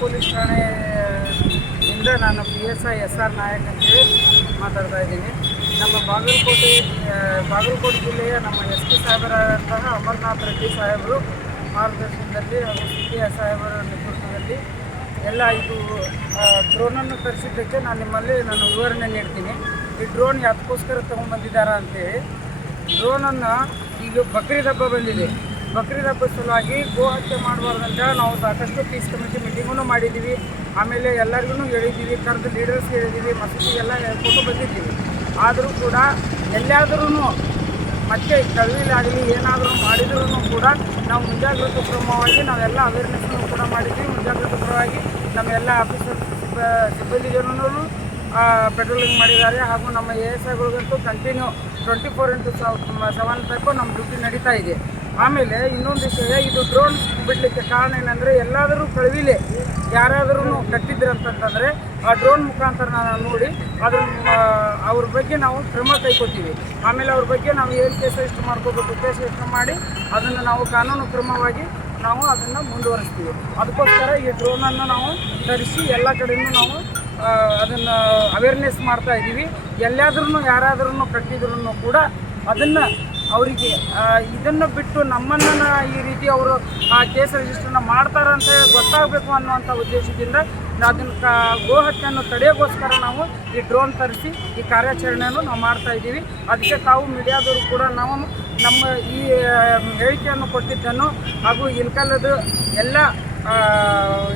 ಠಾಣೆಯಿಂದ ನಾನು P S I S R Nayak ಅಂತೇಳಿ ಮಾತಾಡ್ತಾ ಇದ್ದೀನಿ. ನಮ್ಮ ಬಾಗಲಕೋಟೆ ಬಾಗಲಕೋಟೆ ಜಿಲ್ಲೆಯ ನಮ್ಮ ಎಸ್ ಪಿ ಸಾಹೇಬರಾದಂತಹ ಅಮರ್ನಾಥ್ ರೆಡ್ಡಿ ಸಾಹೇಬರು ಮಾರ್ಗದರ್ಶನದಲ್ಲಿ ಹಾಗೂ ಸಿ ಪಿ ಎಸ್ ಸಾಹೇಬರ ನೇತೃತ್ವದಲ್ಲಿ ಎಲ್ಲ ಇದು ಡ್ರೋನನ್ನು ತರಿಸಿದ್ದಕ್ಕೆ ನಾನು ನಿಮ್ಮಲ್ಲಿ ನಾನು ವಿವರಣೆ ನೀಡ್ತೀನಿ. ಈ ಡ್ರೋನ್ ಯಾತಕ್ಕೋಸ್ಕರ ತೊಗೊಂಡ್ಬಂದಿದ್ದಾರಾ ಅಂತೇಳಿ. ಡ್ರೋನನ್ನು ಈಗ ಬಕ್ರೀದ್ ಹಬ್ಬ ಬಂದಿದೆ. ಬಕ್ರೀದ್ ಹಬ್ಬದ ಸಲುವಾಗಿ ಗೋ ಹತ್ಯೆ ಮಾಡಬಾರ್ದಂತ ನಾವು ಸಾಕಷ್ಟು ಪೀಸ್ ಕಮಿಟಿ ಮೀಟಿಂಗೂ ಮಾಡಿದ್ದೀವಿ. ಆಮೇಲೆ ಎಲ್ಲರಿಗೂ ಹೇಳಿದ್ದೀವಿ, ಕರೆದು ಲೀಡರ್ಸ್ ಹೇಳಿದ್ದೀವಿ, ಮಸೀದಿಗೆಲ್ಲ ಹೇಳ್ಕೊಂಡು ಬಂದಿದ್ದೀವಿ. ಆದರೂ ಕೂಡ ಎಲ್ಲಾದ್ರೂ ಮತ್ತೆ ಕವಿಲಾಗಲಿ ಏನಾದರೂ ಮಾಡಿದ್ರೂ ಕೂಡ ನಾವು ಮುಂಜಾಗ್ರತಾ ಕ್ರಮವಾಗಿ ನಾವೆಲ್ಲ ಅವೇರ್ನೆಸ್ನು ಕೂಡ ಮಾಡಿದ್ದೀವಿ. ಮುಂಜಾಗ್ರತಾ ಕ್ರಮವಾಗಿ ನಮ್ಮೆಲ್ಲ ಆಫೀಸರ್ ಸಿಬ್ಬ ಸಿಬ್ಬಂದಿ ಜನರು ಪೆಟ್ರೋಲಿಂಗ್ ಮಾಡಿದ್ದಾರೆ. ಹಾಗೂ ನಮ್ಮ A S ಐಗಳಿಗಂತೂ continue twenty four into seven ತನಕ ನಮ್ಮ ಡ್ಯೂಟಿ ನಡೀತಾ ಇದೆ. ಆಮೇಲೆ ಇನ್ನೊಂದು ವಿಷಯ, ಇದು ಡ್ರೋನ್ ಬಿಡಲಿಕ್ಕೆ ಕಾರಣ ಏನಂದರೆ ಎಲ್ಲಾದರೂ ಕಳವಿಲೆ ಯಾರಾದರೂ ಕಟ್ಟಿದ್ರು ಅಂತಂತಂದರೆ ಆ ಡ್ರೋನ್ ಮುಖಾಂತರ ನಾವು ನೋಡಿ ಅದ್ರ ಅವ್ರ ಬಗ್ಗೆ ನಾವು ಕ್ರಮ ಕೈಗೊಳ್ತೀವಿ ಆಮೇಲೆ ಅವ್ರ ಬಗ್ಗೆ ನಾವು ಏನು ಕೇಸ್ ರಿಜಿಸ್ಟರ್ ಮಾಡ್ಕೋಬೇಕು, ಕೇಸ್ ರಿಜಿಸ್ಟರ್ ಮಾಡಿ ಅದನ್ನು ನಾವು ಕಾನೂನು ಕ್ರಮವಾಗಿ ನಾವು ಅದನ್ನು ಮುಂದುವರಿಸ್ತೀವಿ. ಅದಕ್ಕೋಸ್ಕರ ಈ ಡ್ರೋನನ್ನು ನಾವು ತರಿಸಿ ಎಲ್ಲ ಕಡೆಯೂ ನಾವು ಅದನ್ನು ಅವೇರ್ನೆಸ್ ಮಾಡ್ತಾ ಇದ್ದೀವಿ ಎಲ್ಲಾದ್ರೂ ಯಾರಾದ್ರೂ ಕಟ್ಟಿದ್ರು ಕೂಡ ಅದನ್ನು ಅವರಿಗೆ ಇದನ್ನು ಬಿಟ್ಟು ನಮ್ಮನ್ನು ಈ ರೀತಿ ಅವರು, ಆ, ಕೇಸ್ ರಿಜಿಸ್ಟರ್ನ ಮಾಡ್ತಾರೆ ಅಂತ ಗೊತ್ತಾಗಬೇಕು ಅನ್ನುವಂಥ ಉದ್ದೇಶದಿಂದ ಅದನ್ನು ಕ, ಗೋ ಹತ್ಯೆಯನ್ನು ತಡೆಯೋಗೋಸ್ಕರ ನಾವು ಈ ಡ್ರೋನ್ ತರಿಸಿ ಈ ಕಾರ್ಯಾಚರಣೆಯನ್ನು ನಾವು ಮಾಡ್ತಾ ಇದ್ದೀವಿ. ಅದಕ್ಕೆ ತಾವು ಮೀಡಿಯಾದವರು ಕೂಡ ನಾವು ನಮ್ಮ ಈ ಹೇಳಿಕೆಯನ್ನು ಕೊಟ್ಟಿದ್ದನ್ನು ಹಾಗೂ ಇಲ್ಕಲ್ಲದ ಎಲ್ಲ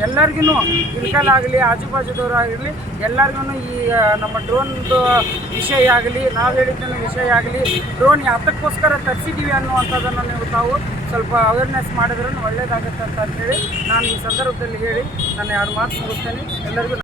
ಎಲ್ಲರಿಗೂ ಇಲ್ಕಲ್ ಆಗಲಿ, ಆಜುಬಾಜುದವರು ಆಗಲಿ ಎಲ್ಲರಿಗೂ ಈ ನಮ್ಮ ಡ್ರೋನ್ದು ವಿಷಯ ಆಗಲಿ, ನಾವು ಹೇಳಿದ್ದನ್ನು ವಿಷಯ ಆಗಲಿ, ಡ್ರೋನ್ ಯಾತಕ್ಕೋಸ್ಕರ ತರಿಸಿದ್ದೀವಿ ಅನ್ನುವಂಥದ್ದನ್ನು ನೀವು ತಾವು ಸ್ವಲ್ಪ ಅವೇರ್ನೆಸ್ ಮಾಡಿದ್ರೂ ಒಳ್ಳೆಯದಾಗುತ್ತೆ ಅಂತ ಹೇಳಿ ನಾನು ಈ ಸಂದರ್ಭದಲ್ಲಿ ಹೇಳಿ ನಾನು ಎರಡು ಮಾತು ಮುಗಿಸ್ತೇನೆ. ಎಲ್ಲರಿಗೂ